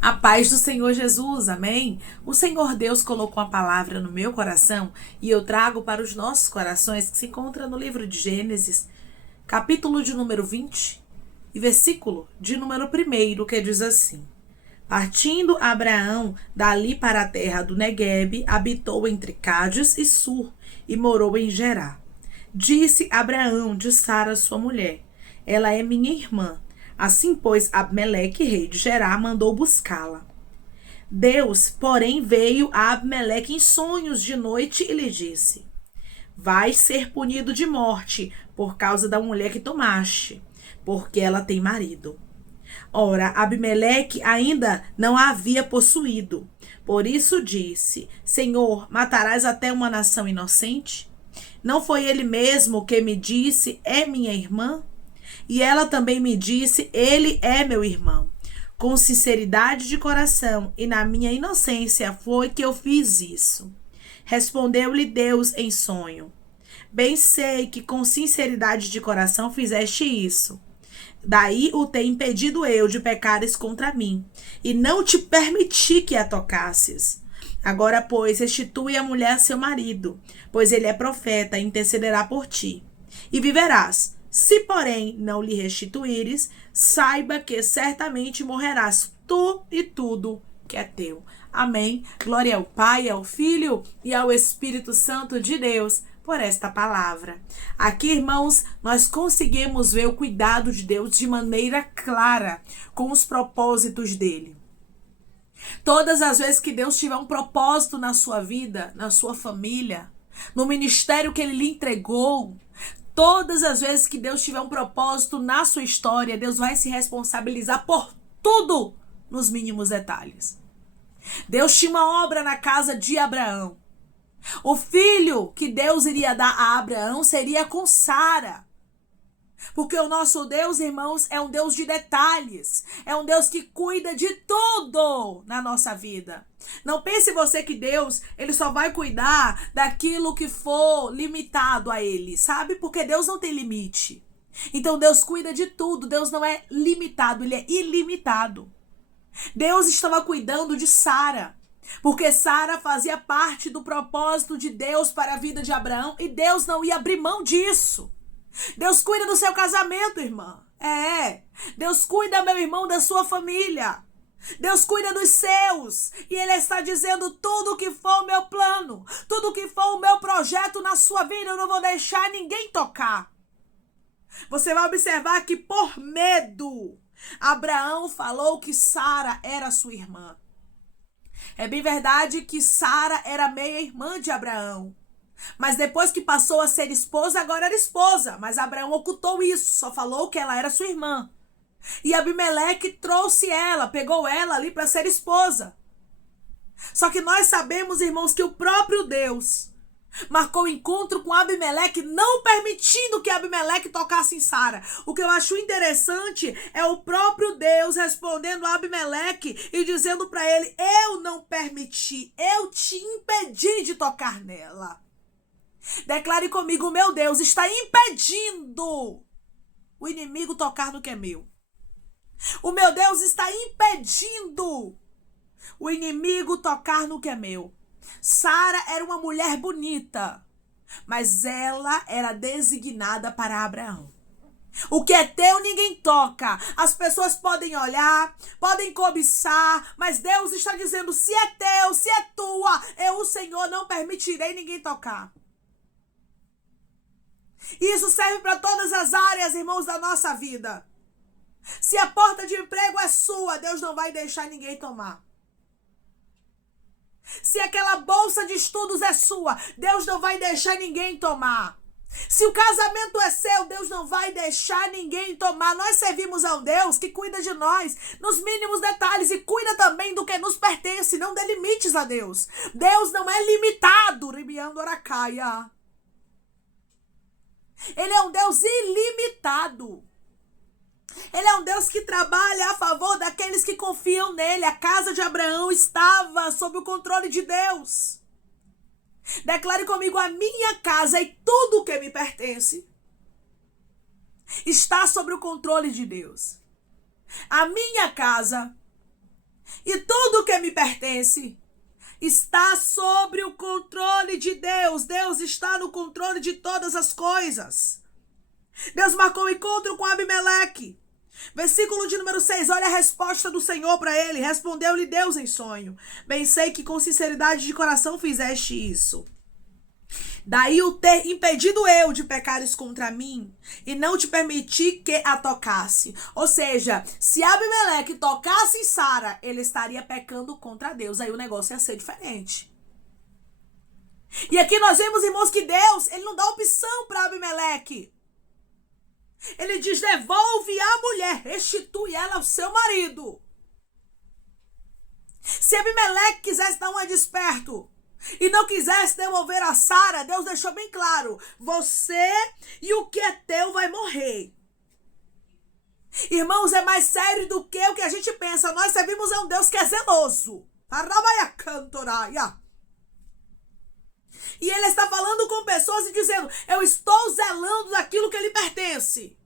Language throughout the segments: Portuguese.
A paz do Senhor Jesus, amém? O Senhor Deus colocou a palavra no meu coração e eu trago para os nossos corações, que se encontra no livro de Gênesis, capítulo de número 20 e versículo de número 1, que diz assim: Partindo Abraão dali para a terra do Neguebe, habitou entre Cádiz e Sur e morou em Gerá. Disse Abraão de Sara, sua mulher: Ela é minha irmã. Assim, pois, Abimeleque, rei de Gerá, mandou buscá-la. Deus, porém, veio a Abimeleque em sonhos de noite e lhe disse: Vais ser punido de morte por causa da mulher que tomaste, porque ela tem marido. Ora, Abimeleque ainda não a havia possuído. Por isso disse: Senhor, matarás até uma nação inocente? Não foi ele mesmo que me disse: É minha irmã? E ela também me disse: Ele é meu irmão. Com sinceridade de coração e na minha inocência foi que eu fiz isso. Respondeu-lhe Deus em sonho: Bem sei que com sinceridade de coração fizeste isso. Daí o tenho impedido eu de pecares contra mim, e não te permiti que a tocasses. Agora, pois, restitui a mulher a seu marido, pois ele é profeta e intercederá por ti. E viverás. Se, porém, não lhe restituíres, saiba que certamente morrerás, tu e tudo que é teu. Amém. Glória ao Pai, ao Filho e ao Espírito Santo de Deus por esta palavra. Aqui, irmãos, nós conseguimos ver o cuidado de Deus de maneira clara com os propósitos dele. Todas as vezes que Deus tiver um propósito na sua vida, na sua família, no ministério que ele lhe entregou, todas as vezes que Deus tiver um propósito na sua história, Deus vai se responsabilizar por tudo nos mínimos detalhes. Deus tinha uma obra na casa de Abraão. O filho que Deus iria dar a Abraão seria com Sara. Porque o nosso Deus, irmãos, é um Deus de detalhes. É um Deus que cuida de tudo na nossa vida. Não pense você que Deus, ele só vai cuidar daquilo que for limitado a ele, sabe? Porque Deus não tem limite. Então Deus cuida de tudo. Deus não é limitado, ele é ilimitado. Deus estava cuidando de Sara, porque Sara fazia parte do propósito de Deus para a vida de Abraão e Deus não ia abrir mão disso. Deus cuida do seu casamento, irmã. Deus cuida, meu irmão, da sua família. Deus cuida dos seus. E ele está dizendo: tudo que for o meu plano, tudo que for o meu projeto na sua vida, eu não vou deixar ninguém tocar. Você vai observar que por medo, Abraão falou que Sara era sua irmã. É bem verdade que Sara era meia-irmã de Abraão. Mas depois que passou a ser esposa, agora era esposa. Mas Abraão ocultou isso, só falou que ela era sua irmã. E Abimeleque trouxe ela, pegou ela ali para ser esposa. Só que nós sabemos, irmãos, que o próprio Deus marcou encontro com Abimeleque, não permitindo que Abimeleque tocasse em Sara. O que eu acho interessante é o próprio Deus respondendo a Abimeleque e dizendo para ele: eu não permiti, eu te impedi de tocar nela. Declare comigo: meu Deus está impedindo o inimigo tocar no que é meu. O meu Deus está impedindo o inimigo tocar no que é meu. Sara era uma mulher bonita, mas ela era designada para Abraão. O que é teu ninguém toca. As pessoas podem olhar, podem cobiçar, mas Deus está dizendo: se é teu, se é tua, eu, o Senhor, não permitirei ninguém tocar. Isso serve para todas as áreas, irmãos, da nossa vida. Se a porta de emprego é sua, Deus não vai deixar ninguém tomar. Se aquela bolsa de estudos é sua, Deus não vai deixar ninguém tomar. Se o casamento é seu, Deus não vai deixar ninguém tomar. Nós servimos a um Deus que cuida de nós nos mínimos detalhes e cuida também do que nos pertence. Não dê limites a Deus. Deus não é limitado. Ribiando Aracaia. Ele é um Deus ilimitado. Ele é um Deus que trabalha a favor daqueles que confiam nele. A casa de Abraão estava sob o controle de Deus. Declare comigo: a minha casa e tudo que me pertence está sob o controle de Deus. A minha casa E tudo que me pertence está sob o controle de Deus. Deus está no controle de todas as coisas. Deus marcou o encontro com Abimeleque. Versículo de número 6, olha a resposta do Senhor para ele. Respondeu-lhe Deus em sonho: bem sei que com sinceridade de coração fizeste isso. Daí o ter impedido eu de pecares contra mim e não te permiti que a tocasse. Ou seja, se Abimeleque tocasse em Sara, ele estaria pecando contra Deus. Aí o negócio ia ser diferente. E aqui nós vemos, irmãos, que Deus, ele não dá opção para Abimeleque. Ele diz: devolve a mulher, restitui ela ao seu marido. Se Abimeleque quisesse dar uma desperto e não quisesse devolver a Sara, Deus deixou bem claro: você e o que é teu vai morrer. Irmãos, é mais sério do que o que a gente pensa. Nós servimos a um Deus que é zeloso. E ele está falando com pessoas e dizendo: eu estou zelando daquilo que lhe pertence.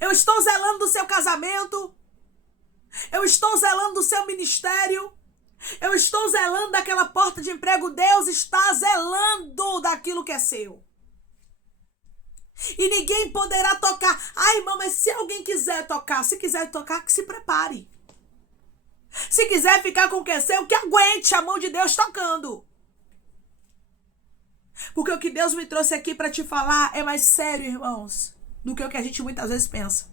Eu estou zelando do seu casamento. Eu estou zelando do seu ministério. Eu estou zelando daquela porta de emprego. Deus está zelando daquilo que é seu. E ninguém poderá tocar. Ai, irmão, mas se alguém quiser tocar, se quiser tocar, que se prepare. Se quiser ficar com o que é seu, que aguente a mão de Deus tocando. Porque o que Deus me trouxe aqui para te falar é mais sério, irmãos, do que o que a gente muitas vezes pensa.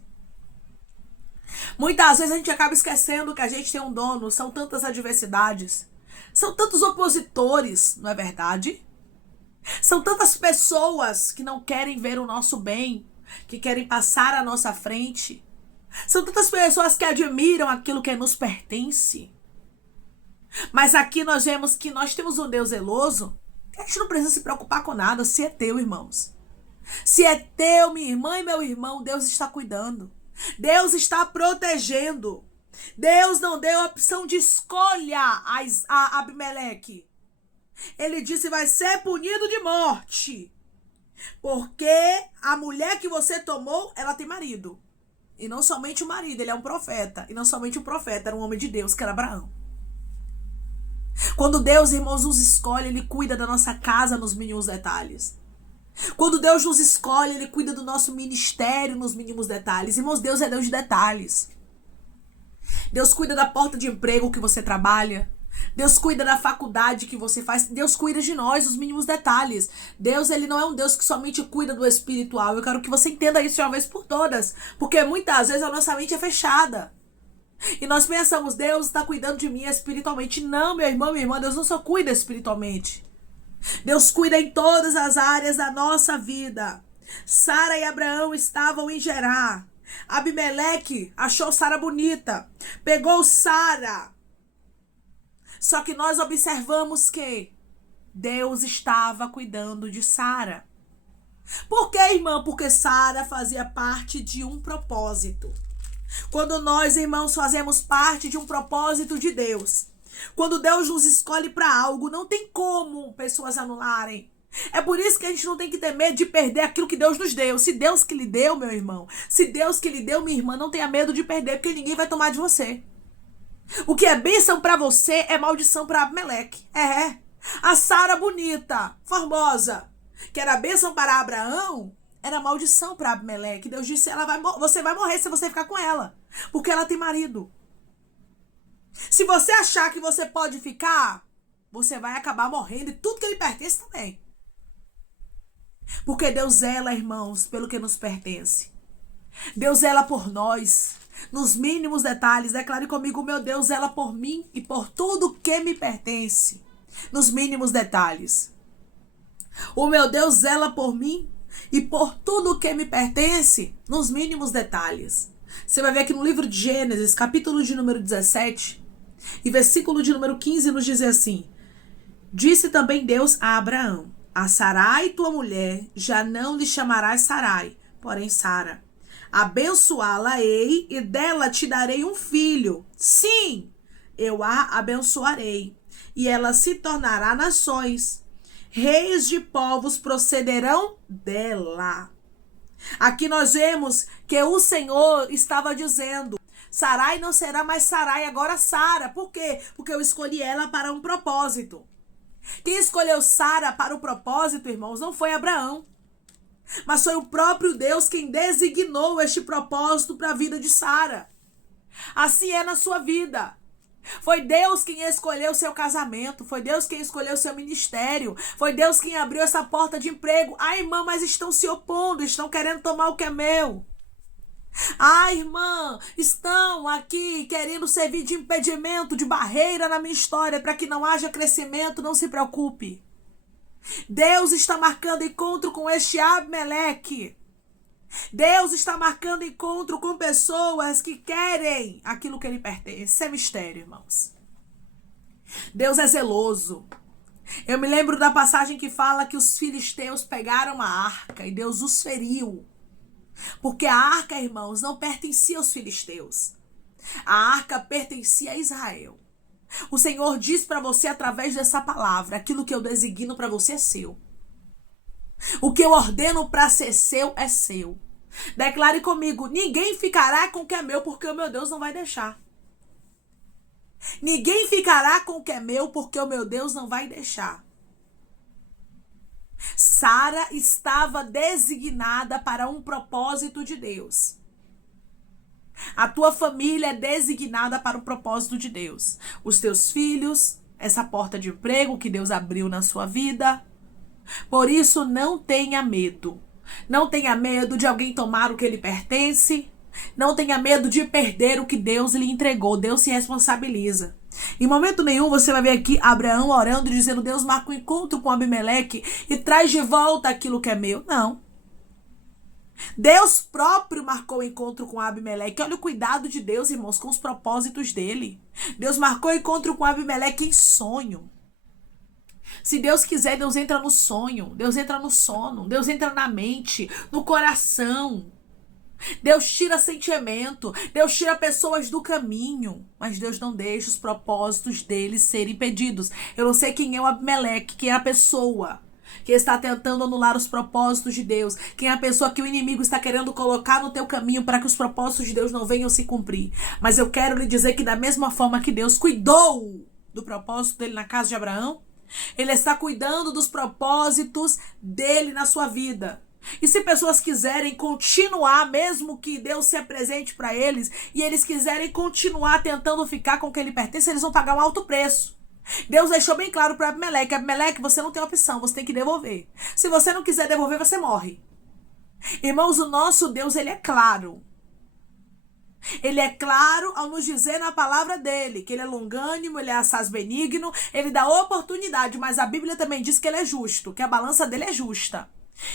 Muitas vezes a gente acaba esquecendo que a gente tem um dono. São tantas adversidades. São tantos opositores, não é verdade? São tantas pessoas que não querem ver o nosso bem, que querem passar à nossa frente. São tantas pessoas que admiram aquilo que nos pertence. Mas aqui nós vemos que nós temos um Deus zeloso, que a gente não precisa se preocupar com nada. Se é teu, irmãos. Se é teu, minha irmã e meu irmão, Deus está cuidando. Deus está protegendo. Deus não deu a opção de escolha a Abimeleque. Ele disse: vai ser punido de morte. Porque a mulher que você tomou, ela tem marido. E não somente o marido, ele é um profeta. E não somente um profeta, era um homem de Deus, que era Abraão. Quando Deus, irmãos, nos escolhe, ele cuida da nossa casa nos mínimos detalhes. Quando Deus nos escolhe, ele cuida do nosso ministério nos mínimos detalhes. Irmãos, Deus é Deus de detalhes. Deus cuida da porta de emprego que você trabalha. Deus cuida da faculdade que você faz. Deus cuida de nós, os mínimos detalhes. Deus, ele não é um Deus que somente cuida do espiritual. Eu quero que você entenda isso de uma vez por todas. Porque muitas vezes a nossa mente é fechada. E nós pensamos: Deus está cuidando de mim espiritualmente. Não, meu irmão, minha irmã, Deus não só cuida espiritualmente. Deus cuida em todas as áreas da nossa vida. Sara e Abraão estavam em Gerar. Abimeleque achou Sara bonita. Pegou Sara. Só que nós observamos que Deus estava cuidando de Sara. Por quê, irmão? Porque Sara fazia parte de um propósito. Quando nós, irmãos, fazemos parte de um propósito de Deus, quando Deus nos escolhe para algo, não tem como pessoas anularem. É por isso que a gente não tem que ter medo de perder aquilo que Deus nos deu. Se Deus que lhe deu, meu irmão, se Deus que lhe deu, minha irmã, não tenha medo de perder, porque ninguém vai tomar de você. O que é bênção para você é maldição para Abimeleque. A Sara bonita, formosa, que era bênção para Abraão, era maldição para Abimeleque. Deus disse: você vai morrer se você ficar com ela, porque ela tem marido. Se você achar que você pode ficar, você vai acabar morrendo e tudo que lhe pertence também. Porque Deus zela, irmãos, pelo que nos pertence. Deus zela por nós, nos mínimos detalhes. Declare comigo: meu Deus zela por mim e por tudo que me pertence, nos mínimos detalhes. O meu Deus zela por mim e por tudo que me pertence, nos mínimos detalhes. Você vai ver aqui no livro de Gênesis, capítulo de número 17, e versículo de número 15, nos diz assim: disse também Deus a Abraão: a Sarai, tua mulher, já não lhe chamarás Sarai, porém Sara. Abençoá-la-ei e dela te darei um filho. Sim, eu a abençoarei, e ela se tornará nações. Reis de povos procederão dela. Aqui nós vemos que o Senhor estava dizendo: Sarai não será mais Sarai, agora Sara. Por quê? Porque eu escolhi ela para um propósito. Quem escolheu Sara para o propósito, irmãos, não foi Abraão, mas foi o próprio Deus quem designou este propósito para a vida de Sara. Assim é na sua vida. Foi Deus quem escolheu o seu casamento, foi Deus quem escolheu o seu ministério, foi Deus quem abriu essa porta de emprego. Ah, irmã, mas estão se opondo, estão querendo tomar o que é meu. Ah, irmã, estão aqui querendo servir de impedimento, de barreira na minha história para que não haja crescimento. Não se preocupe. Deus está marcando encontro com este Abimeleque. Deus está marcando encontro com pessoas que querem aquilo que lhe pertence. Isso é mistério, irmãos. Deus é zeloso. Eu me lembro da passagem que fala que os filisteus pegaram a arca e Deus os feriu. Porque a arca, irmãos, não pertencia aos filisteus. A arca pertencia a Israel. O Senhor diz para você através dessa palavra: aquilo que eu designo para você é seu. O que eu ordeno para ser seu é seu. Declare comigo: ninguém ficará com o que é meu, porque o meu Deus não vai deixar. Ninguém ficará com o que é meu, porque o meu Deus não vai deixar. Sara estava designada para um propósito de Deus. A tua família é designada para o propósito de Deus. Os teus filhos, essa porta de emprego que Deus abriu na sua vida. Por isso, não tenha medo. Não tenha medo de alguém tomar o que lhe pertence. Não tenha medo de perder o que Deus lhe entregou. Deus se responsabiliza. Em momento nenhum você vai ver aqui Abraão orando e dizendo: Deus marca um encontro com Abimeleque e traz de volta aquilo que é meu. Não. Deus próprio marcou o encontro com Abimeleque. Olha o cuidado de Deus, irmãos, com os propósitos dele. Deus marcou o encontro com Abimeleque em sonho. Se Deus quiser, Deus entra no sonho, Deus entra no sono, Deus entra na mente, no coração. Deus tira sentimento, Deus tira pessoas do caminho, mas Deus não deixa os propósitos deles serem impedidos. Eu não sei quem é o Abimeleque, quem é a pessoa que está tentando anular os propósitos de Deus, quem é a pessoa que o inimigo está querendo colocar no teu caminho para que os propósitos de Deus não venham se cumprir. Mas eu quero lhe dizer que da mesma forma que Deus cuidou do propósito dele na casa de Abraão, ele está cuidando dos propósitos dele na sua vida. E se pessoas quiserem continuar, mesmo que Deus se apresente para eles, e eles quiserem continuar tentando ficar com o que ele pertence, eles vão pagar um alto preço. Deus deixou bem claro para Abimeleque: Abimeleque, você não tem opção, você tem que devolver. Se você não quiser devolver, você morre. Irmãos, o nosso Deus, ele é claro. Ele é claro ao nos dizer na palavra dele que ele é longânimo, ele é assaz benigno, ele dá oportunidade, mas a Bíblia também diz que ele é justo, que a balança dele é justa.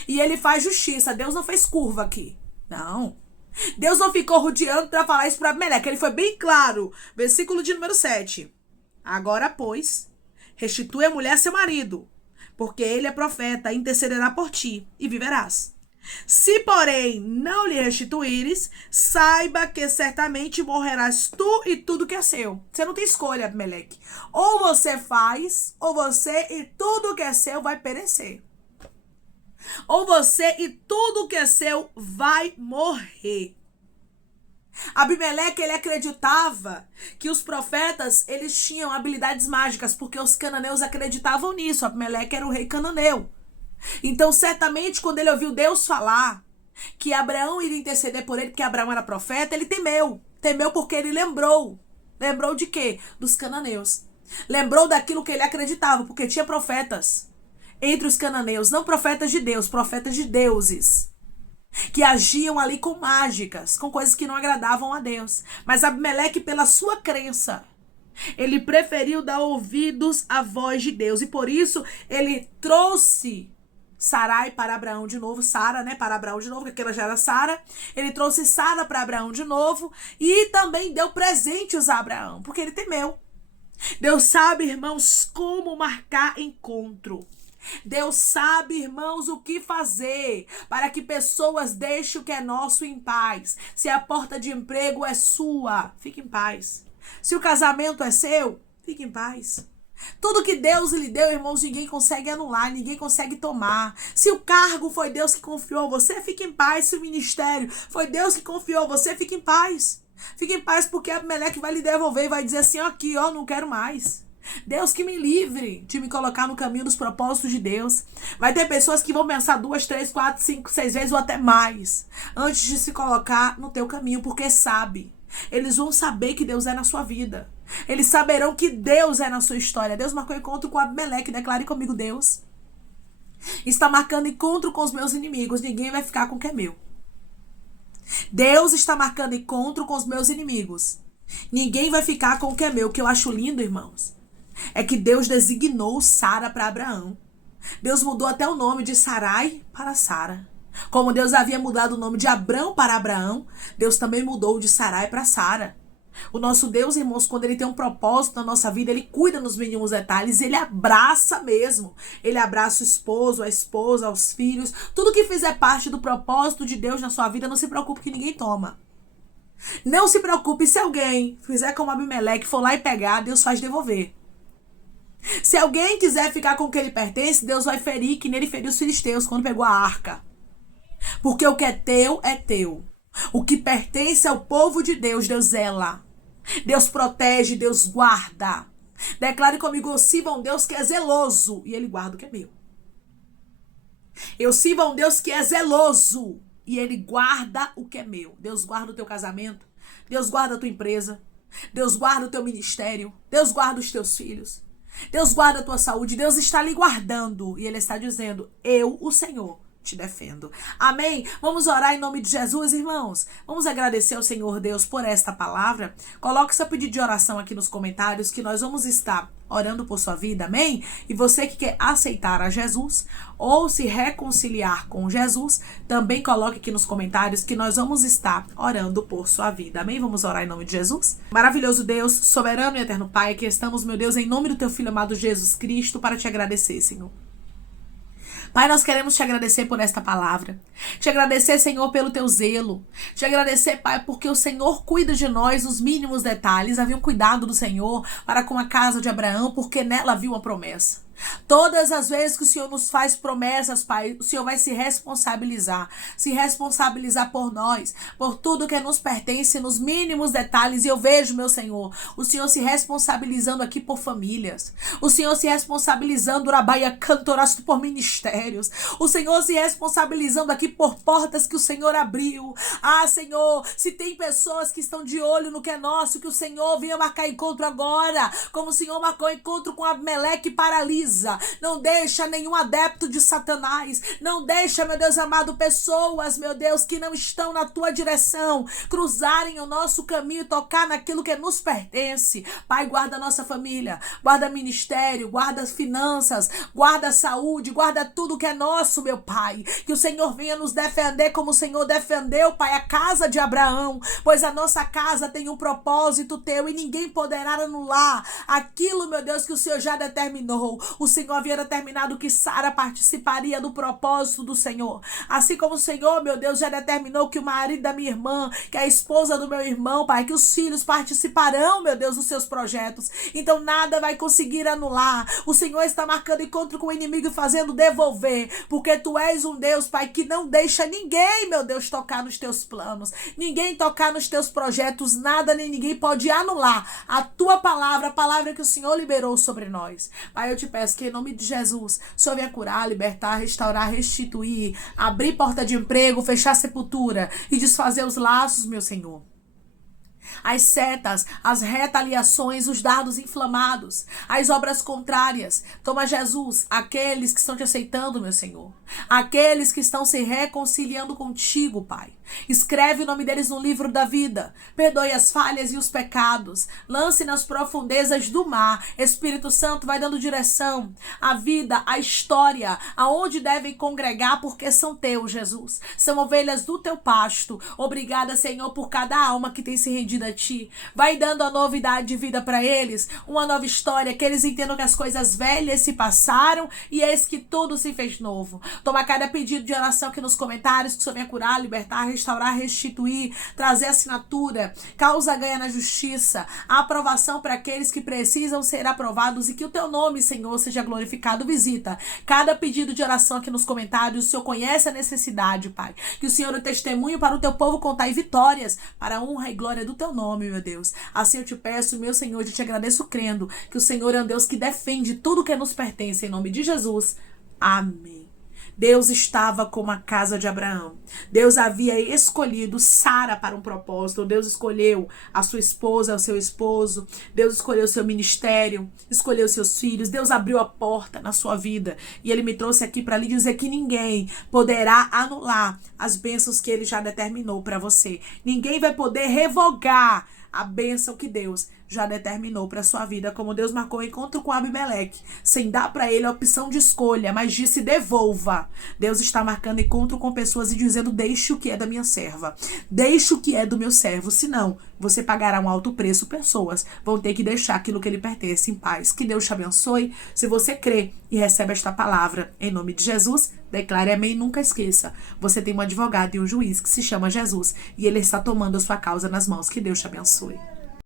E ele faz justiça. Deus não fez curva aqui. Não. Deus não ficou rodeando para falar isso para Abimeleque. Ele foi bem claro. Versículo de número 7. Agora, pois, restitui a mulher a seu marido, porque ele é profeta, intercederá por ti, e viverás. Se, porém, não lhe restituíres, saiba que certamente morrerás tu e tudo que é seu. Você não tem escolha, Abimeleque. Ou você faz, ou você e tudo que é seu vai perecer. Ou você e tudo que é seu vai morrer. Abimeleque, ele acreditava que os profetas, eles tinham habilidades mágicas, porque os cananeus acreditavam nisso. Abimeleque era o rei cananeu. Então, certamente, quando ele ouviu Deus falar que Abraão iria interceder por ele, porque Abraão era profeta, ele temeu. Temeu porque ele lembrou. Lembrou de quê? Dos cananeus. Lembrou daquilo que ele acreditava, porque tinha profetas entre os cananeus, não profetas de Deus, profetas de deuses, que agiam ali com mágicas, com coisas que não agradavam a Deus. Mas Abimeleque, pela sua crença, ele preferiu dar ouvidos à voz de Deus, e por isso ele trouxe Sarai para Abraão de novo, Sara, né, para Abraão de novo, porque aquela já era Sara. Ele trouxe Sara para Abraão de novo e também deu presentes a Abraão, porque ele temeu. Deus sabe, irmãos, como marcar encontro. Deus sabe, irmãos, o que fazer para que pessoas deixem o que é nosso em paz. Se a porta de emprego é sua, fique em paz. Se o casamento é seu, fique em paz. Tudo que Deus lhe deu, irmãos, ninguém consegue anular, ninguém consegue tomar. Se o cargo foi Deus que confiou você, fique em paz. Se o ministério foi Deus que confiou você, fique em paz. Fique em paz, porque Abimeleque vai lhe devolver e vai dizer assim, ó, aqui, ó, não quero mais. Deus que me livre de me colocar no caminho dos propósitos de Deus. Vai ter pessoas que vão pensar 2, 3, 4, 5, 6 vezes ou até mais antes de se colocar no teu caminho, porque sabe. Eles vão saber que Deus é na sua vida. Eles saberão que Deus é na sua história. Deus marcou encontro com Abimeleque. Declare comigo, Deus está marcando encontro com os meus inimigos. Ninguém vai ficar com o que é meu. Deus está marcando encontro com os meus inimigos. Ninguém vai ficar com o que é meu. O que eu acho lindo, irmãos, é que Deus designou Sara para Abraão. Deus mudou até o nome de Sarai para Sara. Como Deus havia mudado o nome de Abrão para Abraão, Deus também mudou de Sarai para Sara. O nosso Deus, irmãos, quando ele tem um propósito na nossa vida, ele cuida nos mínimos detalhes, ele abraça mesmo. Ele abraça o esposo, a esposa, os filhos. Tudo que fizer parte do propósito de Deus na sua vida, não se preocupe que ninguém toma. Não se preocupe se alguém fizer como Abimeleque, for lá e pegar, Deus faz devolver. Se alguém quiser ficar com o que ele pertence, Deus vai ferir, que nele feriu os filisteus quando pegou a arca. Porque o que é teu, é teu. O que pertence ao povo de Deus, Deus zela. Deus protege, Deus guarda. Declare comigo, eu sirvo a um Deus que é zeloso e ele guarda o que é meu. Eu sirvo a um Deus que é zeloso e ele guarda o que é meu. Deus guarda o teu casamento. Deus guarda a tua empresa. Deus guarda o teu ministério. Deus guarda os teus filhos. Deus guarda a tua saúde. Deus está lhe guardando. E ele está dizendo, eu, o Senhor, te defendo. Amém? Vamos orar em nome de Jesus, irmãos. Vamos agradecer ao Senhor Deus por esta palavra. Coloque seu pedido de oração aqui nos comentários que nós vamos estar orando por sua vida, amém? E você que quer aceitar a Jesus ou se reconciliar com Jesus, também coloque aqui nos comentários que nós vamos estar orando por sua vida, amém? Vamos orar em nome de Jesus? Maravilhoso Deus, soberano e eterno Pai, aqui estamos, meu Deus, em nome do teu Filho amado Jesus Cristo, para te agradecer, Senhor. Pai, nós queremos te agradecer por esta palavra. Te agradecer, Senhor, pelo teu zelo. Te agradecer, Pai, porque o Senhor cuida de nós nos mínimos detalhes. Havia um cuidado do Senhor para com a casa de Abraão, porque nela havia uma promessa. Todas as vezes que o Senhor nos faz promessas, Pai, o Senhor vai se responsabilizar por nós, por tudo que nos pertence nos mínimos detalhes. E eu vejo, meu Senhor, o Senhor se responsabilizando aqui por famílias, o Senhor se responsabilizando, Urabaia Cantorasto, por ministérios, o Senhor se responsabilizando aqui por portas que o Senhor abriu. Ah, Senhor, se tem pessoas que estão de olho no que é nosso, que o Senhor venha marcar encontro agora, como o Senhor marcou encontro com Abimeleque, paralisa. Não deixa nenhum adepto de Satanás, não deixa, meu Deus amado, pessoas, meu Deus, que não estão na tua direção, cruzarem o nosso caminho e tocar naquilo que nos pertence. Pai, guarda a nossa família, guarda ministério, guarda as finanças, guarda a saúde, guarda tudo que é nosso, meu Pai. Que o Senhor venha nos defender como o Senhor defendeu, Pai, a casa de Abraão, pois a nossa casa tem um propósito teu e ninguém poderá anular aquilo, meu Deus, que o Senhor já determinou. O Senhor havia determinado que Sara participaria do propósito do Senhor. Assim como o Senhor, meu Deus, já determinou que o marido da minha irmã, que a esposa do meu irmão, Pai, que os filhos participarão, meu Deus, dos seus projetos. Então nada vai conseguir anular. O Senhor está marcando encontro com o inimigo e fazendo devolver. Porque tu és um Deus, Pai, que não deixa ninguém, meu Deus, tocar nos teus planos. Ninguém tocar nos teus projetos. Nada nem ninguém pode anular a tua palavra, a palavra que o Senhor liberou sobre nós. Pai, eu te peço que em nome de Jesus, o Senhor venha curar, libertar, restaurar, restituir, abrir porta de emprego, fechar sepultura e desfazer os laços, meu Senhor. As setas, as retaliações, os dardos inflamados, as obras contrárias. Toma, Jesus, aqueles que estão te aceitando, meu Senhor, aqueles que estão se reconciliando contigo, Pai. Escreve o nome deles no livro da vida. Perdoe as falhas e os pecados. Lance nas profundezas do mar. Espírito Santo vai dando direção à vida, à história, aonde devem congregar, porque são teus, Jesus. São ovelhas do teu pasto. Obrigada, Senhor, por cada alma que tem se rendido a ti. Vai dando a novidade de vida para eles, uma nova história, que eles entendam que as coisas velhas se passaram e eis que tudo se fez novo. Toma cada pedido de oração aqui nos comentários, que o Senhor venha curar, libertar, restaurar, restituir, trazer assinatura, causa ganha na justiça, a aprovação para aqueles que precisam ser aprovados e que o teu nome, Senhor, seja glorificado. Visita cada pedido de oração aqui nos comentários. O Senhor conhece a necessidade, Pai. Que o Senhor é testemunho para o teu povo contar e vitórias para a honra e glória do teu teu nome, meu Deus. Assim eu te peço, meu Senhor, eu te agradeço crendo que o Senhor é um Deus que defende tudo que nos pertence, em nome de Jesus. Amém. Deus estava com a casa de Abraão. Deus havia escolhido Sara para um propósito. Deus escolheu a sua esposa, o seu esposo. Deus escolheu o seu ministério, escolheu seus filhos. Deus abriu a porta na sua vida. E Ele me trouxe aqui para lhe dizer que ninguém poderá anular as bênçãos que Ele já determinou para você. Ninguém vai poder revogar a bênção que Deus já determinou para sua vida, como Deus marcou o encontro com Abimeleque, sem dar para ele a opção de escolha, mas disse: devolva. Deus está marcando encontro com pessoas e dizendo: deixe o que é da minha serva, deixe o que é do meu servo, senão você pagará um alto preço. Pessoas vão ter que deixar aquilo que lhe pertence em paz. Que Deus te abençoe. Se você crê e recebe esta palavra em nome de Jesus, declare amém. Nunca esqueça, você tem um advogado e um juiz que se chama Jesus, e ele está tomando a sua causa nas mãos. Que Deus te abençoe.